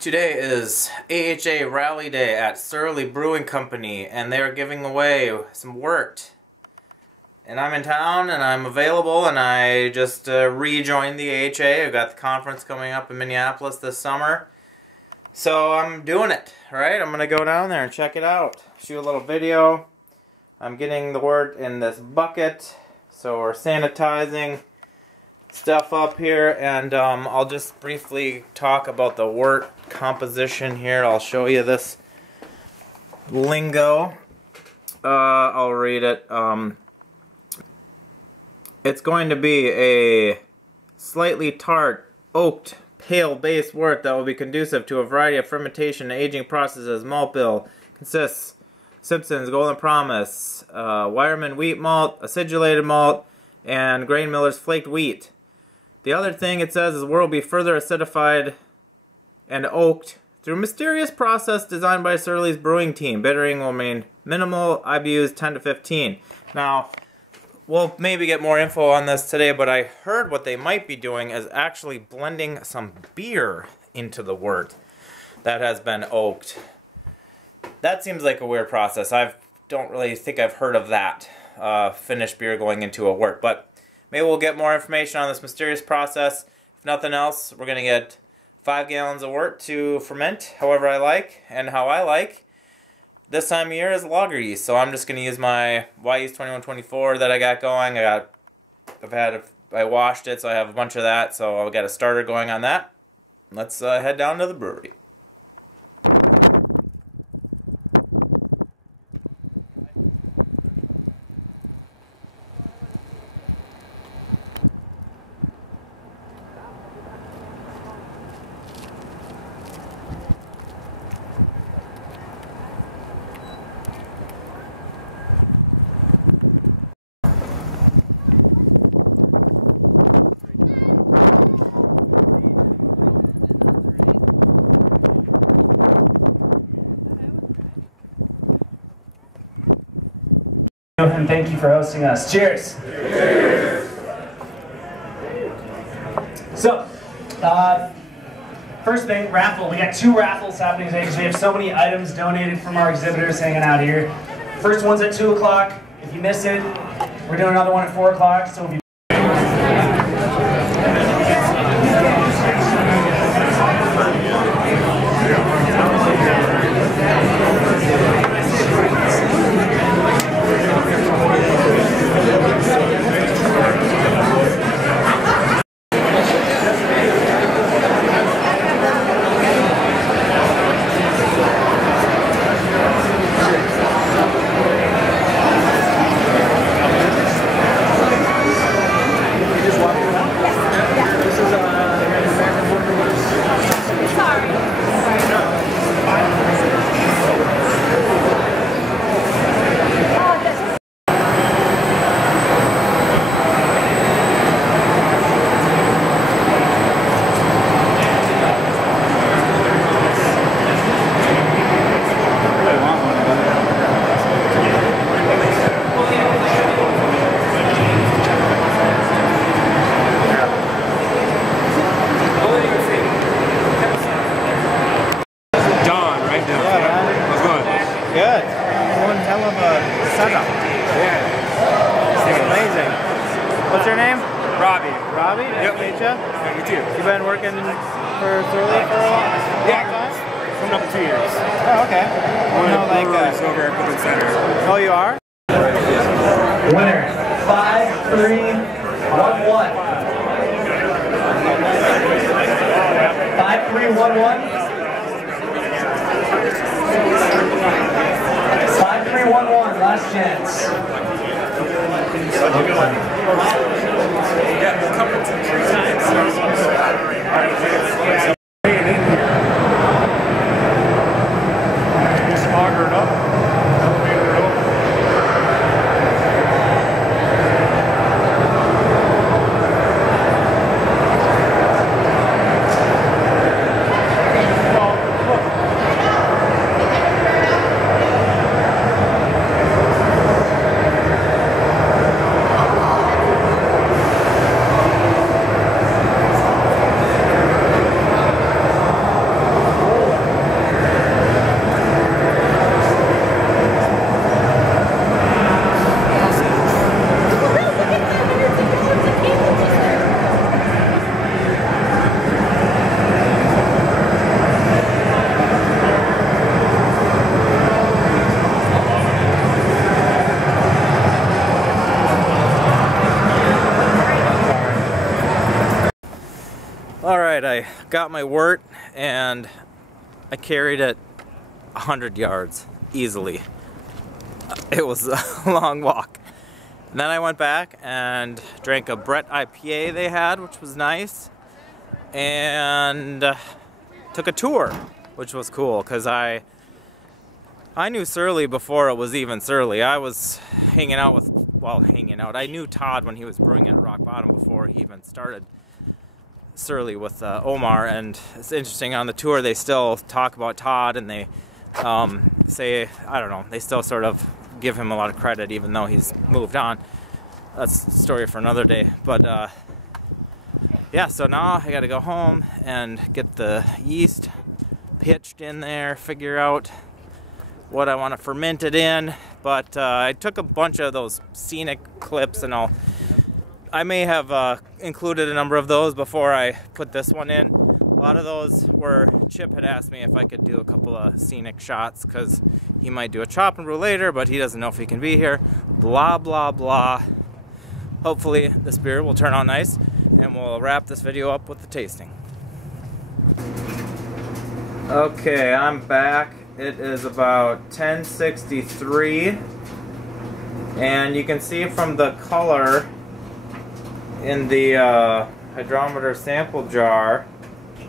Today is AHA Rally Day at Surly Brewing Company, and they are giving away some Wort. And I'm in town, and I'm available, and I just rejoined the AHA. I've got the conference coming up in Minneapolis this summer. So I'm doing it, alright? I'm going to go down there and check it out. Shoot a little video. I'm getting the Wort in this bucket, so we're sanitizing stuff up here, and I'll just briefly talk about the Wort composition here. I'll show you this lingo. I'll read it. It's going to be a slightly tart, oaked, pale-based Wort that will be conducive to a variety of fermentation and aging processes. Malt bill consists Simpson's Golden Promise, Wireman wheat malt, acidulated malt, and Grain Miller's flaked wheat. The other thing it says is Wort will be further acidified and oaked through a mysterious process designed by Surly's brewing team. Bittering will remain minimal, IBUs 10 to 15. Now, we'll maybe get more info on this today, but I heard what they might be doing is actually blending some beer into the Wort that has been oaked. That seems like a weird process. I don't really think I've heard of that, finished beer going into a Wort, but maybe we'll get more information on this mysterious process. If nothing else, we're going to get 5 gallons of Wort to ferment however I like, and how I like. This time of year is lager yeast, so I'm just going to use my yeast 2124 that I got going. I washed it, so I have a bunch of that, so I'll get a starter going on that. Let's head down to the brewery. And thank you for hosting us. Cheers! Cheers. So, first thing, raffle. We got 2 raffles happening today because we have so many items donated from our exhibitors hanging out here. First one's at 2 o'clock. If you miss it, we're doing another one at 4 o'clock. So if you Good. One hell of a setup. Yeah. This thing is amazing. What's your name? Robbie. Robbie? Nice to meet you. Yeah, you too. You been working for Surly for a long time? Coming up in 2 years. Oh, okay. One of the brewers over at Brewing Center. Oh, you are? winner, 5311. 5311. 5311, last chance. got my wort and I carried it 100 yards easily. It was a long walk. And then I went back and drank a Brett IPA they had, which was nice, and took a tour, which was cool because I knew Surly before it was even Surly. I was hanging out with, well, I knew Todd when he was brewing at Rock Bottom before he even started Surly with Omar, and it's interesting, on the tour they still talk about Todd, and they say, I don't know, they still sort of give him a lot of credit even though he's moved on. That's a story for another day. But yeah, so now I gotta go home and get the yeast pitched in there, figure out what I want to ferment it in. But I took a bunch of those scenic clips, and I may have included a number of those before I put this one in. A lot of those were, Chip had asked me if I could do a couple of scenic shots because he might do a chop and brew later, but he doesn't know if he can be here. Blah, blah, blah. Hopefully this beer will turn out nice, and we'll wrap this video up with the tasting. Okay, I'm back. It is about 10:63, and you can see from the color in the hydrometer sample jar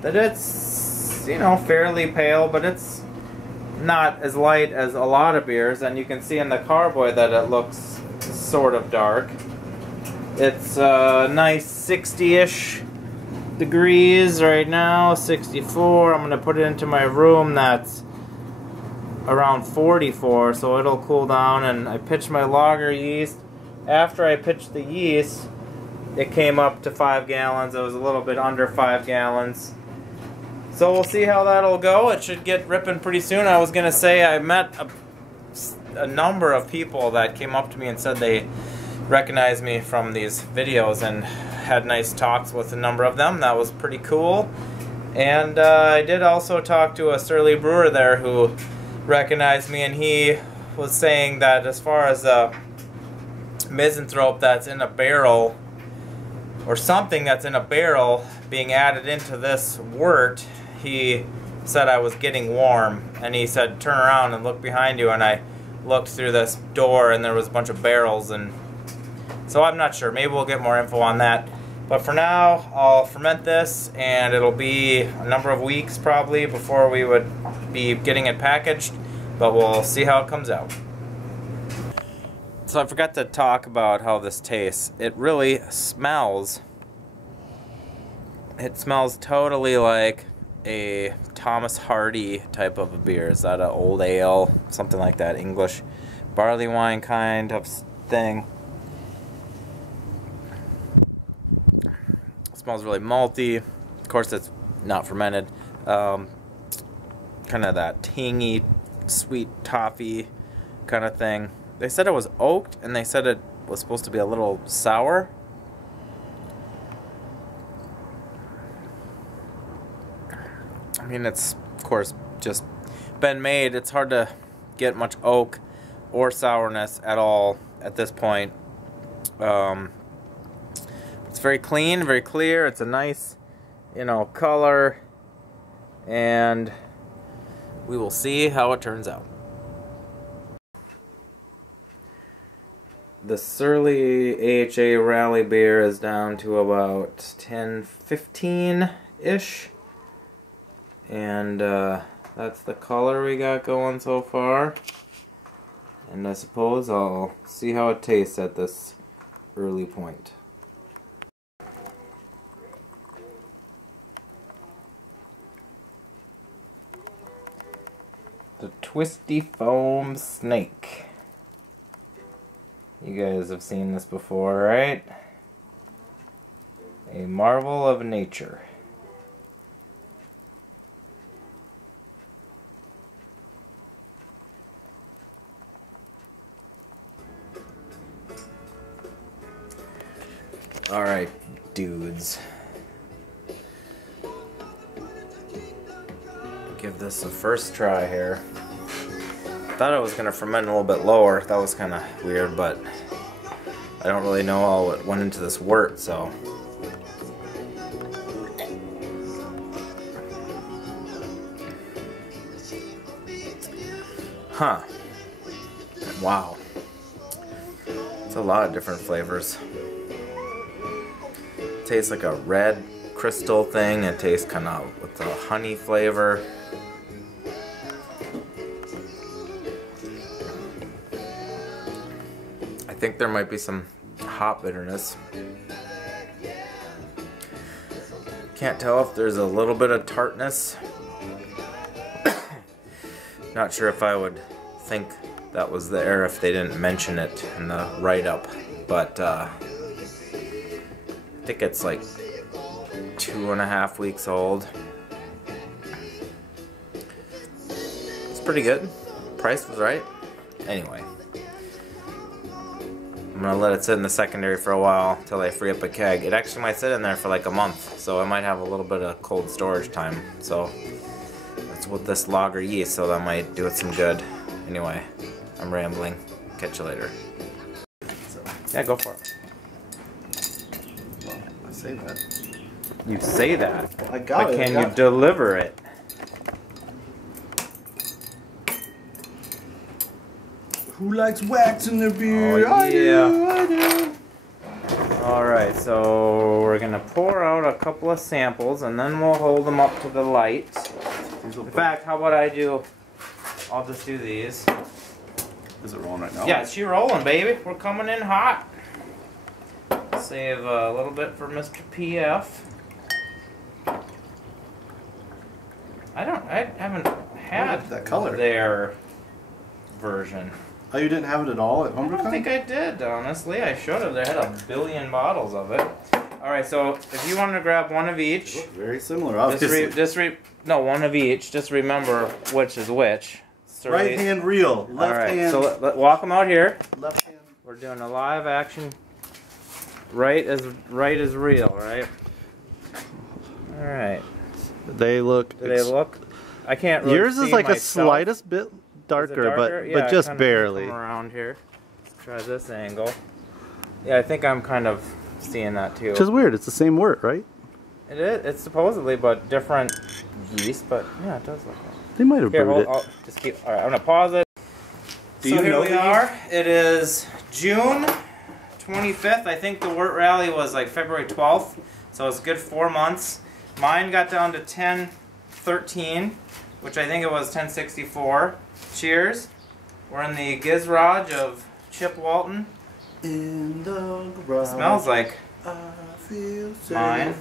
that it's, you know, fairly pale, but it's not as light as a lot of beers, and you can see in the carboy that it looks sort of dark. It's a nice 60-ish degrees right now, 64. I'm going to put it into my room that's around 44, so it'll cool down. And I pitched my lager yeast. After I pitched the yeast, it came up to 5 gallons. It was a little bit under 5 gallons. So we'll see how that'll go. It should get ripping pretty soon. I was going to say I met a number of people that came up to me and said they recognized me from these videos, and had nice talks with a number of them. That was pretty cool. And I did also talk to a Surly brewer there who recognized me, and he was saying that as far as a misanthrope that's in a barrel, or something that's in a barrel being added into this wort, he said I was getting warm, and he said turn around and look behind you, and I looked through this door and there was a bunch of barrels, and so I'm not sure. Maybe we'll get more info on that. But for now, I'll ferment this, and it'll be a number of weeks probably before we would be getting it packaged, but we'll see how it comes out. So I forgot to talk about how this tastes. It really smells. It smells totally like a Thomas Hardy type of a beer. Is that an old ale? Something like that, English barley wine kind of thing. Smells really malty. Of course, it's not fermented. Kind of that tangy, sweet toffee kind of thing. They said it was oaked, and they said it was supposed to be a little sour. I mean, it's, of course, just been made. It's hard to get much oak or sourness at all at this point. It's very clean, very clear. It's a nice, you know, color, and we will see how it turns out. The Surly AHA Rally beer is down to about 10-15-ish, and that's the color we got going so far. And I suppose I'll see how it tastes at this early point. The Twisty Foam Snake. You guys have seen this before, right? A marvel of nature. Alright, dudes. Give this a first try here. Thought I was going to ferment a little bit lower. That was kind of weird, but I don't really know all what went into this wort, so. Huh. Wow. It's a lot of different flavors. It tastes like a red crystal thing. It tastes kind of with a honey flavor. I think there might be some hop bitterness. Can't tell if there's a little bit of tartness. Not sure if I would think that was there if they didn't mention it in the write-up, but I think it's like 2.5 weeks old. It's pretty good. Price was right. Anyway, I'm gonna let it sit in the secondary for a while until I free up a keg. It actually might sit in there for like a month, so I might have a little bit of cold storage time. So it's with this lager yeast, so that might do it some good. Anyway, I'm rambling. Catch you later. Yeah, go for it. I say that. You say that, I got but it. can you deliver it? Who likes wax in their beer? Oh, yeah. I do. Alright, so we're gonna pour out a couple of samples and then we'll hold them up to the light. In fact, how about I'll just do these. Is it rolling right now? Yeah, she rolling, baby. We're coming in hot. Save a little bit for Mr. PF. I haven't had that color. their version. Oh, you didn't have it at all at I HomebrewCon? don't think I did, honestly. I should have. They had 1 billion bottles of it. Alright, so if you wanted to grab one of each. Look very similar, obviously. No, one of each. Just remember which is which. So Right hand reel, left hand. So walk them out here. Left hand. We're doing a live action. Right is real, right? Alright. They look. Do they look? I can't really Yours see is like myself. a slightest bit Is darker, it darker? but just kinda barely. Come around here. Try this angle. Yeah, I think I'm kind of seeing that too. Which is weird. It's the same wort, right? It is. It's supposedly, but different yeast. But yeah, it does look. They might have Here, brewed it. I'll just keep. All right, I'm gonna pause it. Do you know we are? It is June 25th. I think the Wort Rally was like February 12th, so it's a good 4 months. Mine got down to 1013, which I think it was 1064. Cheers. We're in the Gizraj of Chip Walton. In the garage, Smells like I feel safe. mine.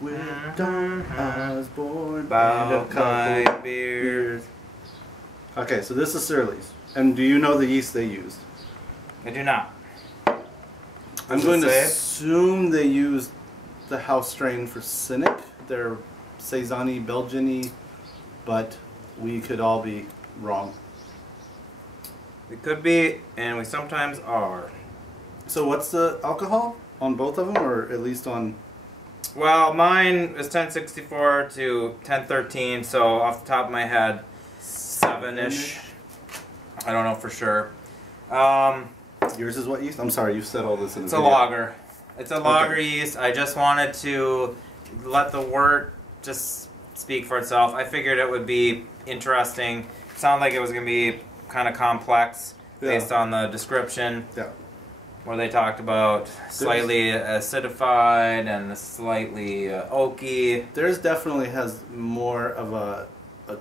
With Don Osborne and a About couple my beers. Okay, so this is Surly's. And do you know the yeast they used? I do not. I'm Does it going to say? assume they used the house strain for Cynic. They're Saison-y, Belgian-y, but we could all be wrong. It could be, and we sometimes are. So what's the alcohol on both of them, or at least on... Well, mine is 1064 to 1013, so off the top of my head, 7-ish. I don't know for sure. Yours is what yeast? I'm sorry, you said all this in It's the a video. lager. It's a lager yeast. I just wanted to let the wort just speak for itself. I figured it would be interesting. It sounded like it was going to be kind of complex based on the description. Yeah. Where they talked about slightly acidified and slightly oaky. Theirs definitely has more of a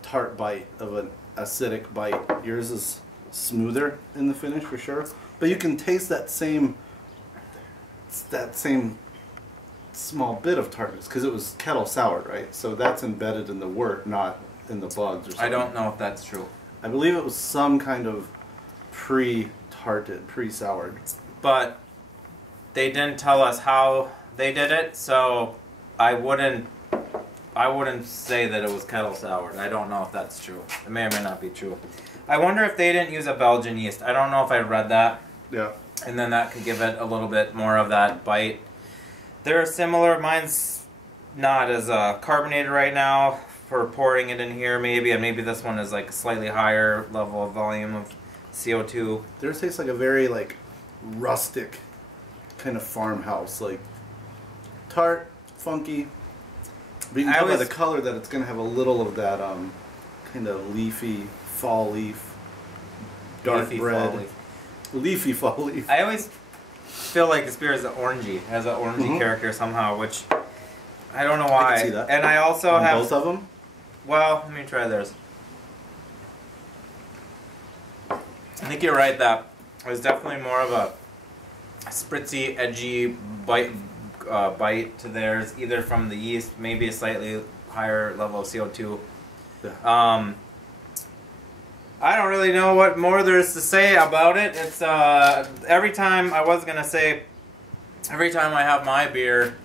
tart bite, of an acidic bite. Yours is smoother in the finish for sure. But you can taste that same small bit of tartness because it was kettle soured, right? So that's embedded in the wort, not in the bugs or something. I don't know if that's true. I believe it was some kind of pre-tarted, pre-soured. But they didn't tell us how they did it, so I wouldn't say that it was kettle soured. I don't know if that's true. It may or may not be true. I wonder if they didn't use a Belgian yeast. I don't know if I read that. Yeah. And then that could give it a little bit more of that bite. They're similar. Mine's not as carbonated right now for pouring it in here maybe, and maybe this one is like a slightly higher level of volume of CO2. Theirs tastes like a very like rustic kind of farmhouse, like tart, funky. But you can tell by the color that it's going to have a little of that kind of leafy fall leaf dark Leafy red, fall leaf. leafy fall leaf. I always feel like this beer is orangey, has an orangey character somehow, which I don't know why. I can see that. And I also On have both of them. Well, let me try theirs. I think you're right that there's definitely more of a spritzy, edgy bite to theirs, either from the yeast, maybe a slightly higher level of CO2. Yeah. I don't really know what more there's to say about it. It's every time I have my beer,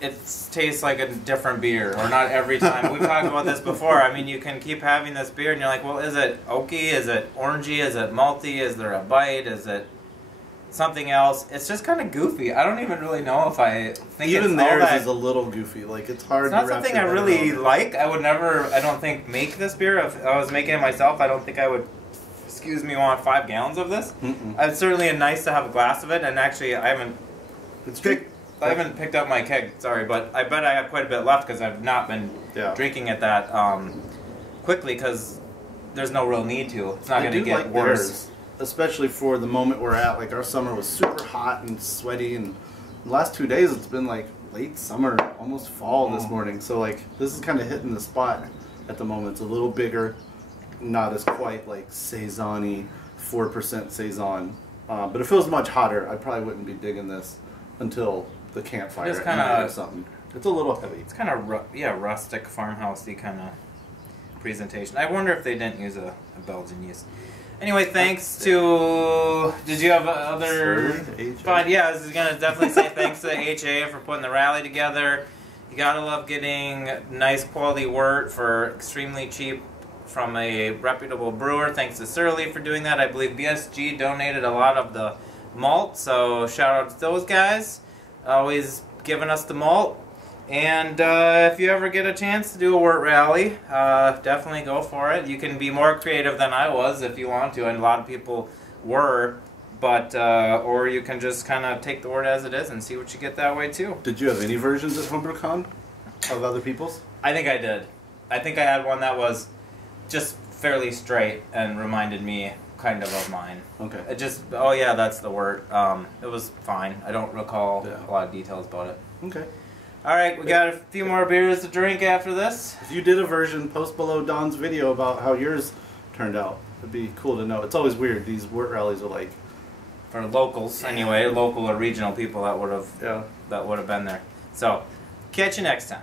it tastes like a different beer, or not every time. We've talked about this before. I mean, you can keep having this beer, and you're like, well, is it oaky? Is it orangey? Is it malty? Is there a bite? Is it something else? It's just kind of goofy. I don't even really know if I think Even it's theirs all that. is a little goofy. Like it's hard. It's not to wrap something your I head really around. like. I would never, I don't think, make this beer. If I was making it myself, I don't think I would, want 5 gallons of this. It's certainly nice to have a glass of it, and actually I haven't picked up my keg, sorry, but I bet I have quite a bit left because I've not been drinking it that quickly because there's no real need to. It's not going to get like worse. theirs, especially for the moment we're at. Like our summer was super hot and sweaty, and the last 2 days it's been like late summer, almost fall this morning. So like this is kind of hitting the spot at the moment. It's a little bigger, not as quite like saison-y, 4% saison, but it feels much hotter. I probably wouldn't be digging this until the campfire It's at kinda- night or something. It's a little heavy. It's kind of, rustic, farmhousey kind of presentation. I wonder if they didn't use a Belgian yeast. Anyway, thanks to... Did you have other... Surly, Fine, yeah, I was going to definitely say thanks to the HA for putting the rally together. You gotta love getting nice quality wort for extremely cheap from a reputable brewer. Thanks to Surly for doing that. I believe BSG donated a lot of the malt, so shout out to those guys. Always giving us the malt. And if you ever get a chance to do a wort rally, definitely go for it. You can be more creative than I was if you want to, and a lot of people were. But or you can just kind of take the wort as it is and see what you get that way too. Did you have any versions at HomebrewCon of other people's? I think I did. I think I had one that was just fairly straight and reminded me kind of mine. Okay. It just, oh yeah, that's the word. It was fine. I don't recall a lot of details about it. Okay. All right, we got a few more beers to drink after this. If you did a version, post below Don's video about how yours turned out. It'd be cool to know. It's always weird. These wort rallies are like... For locals, anyway, local or regional people that would have been there. So, catch you next time.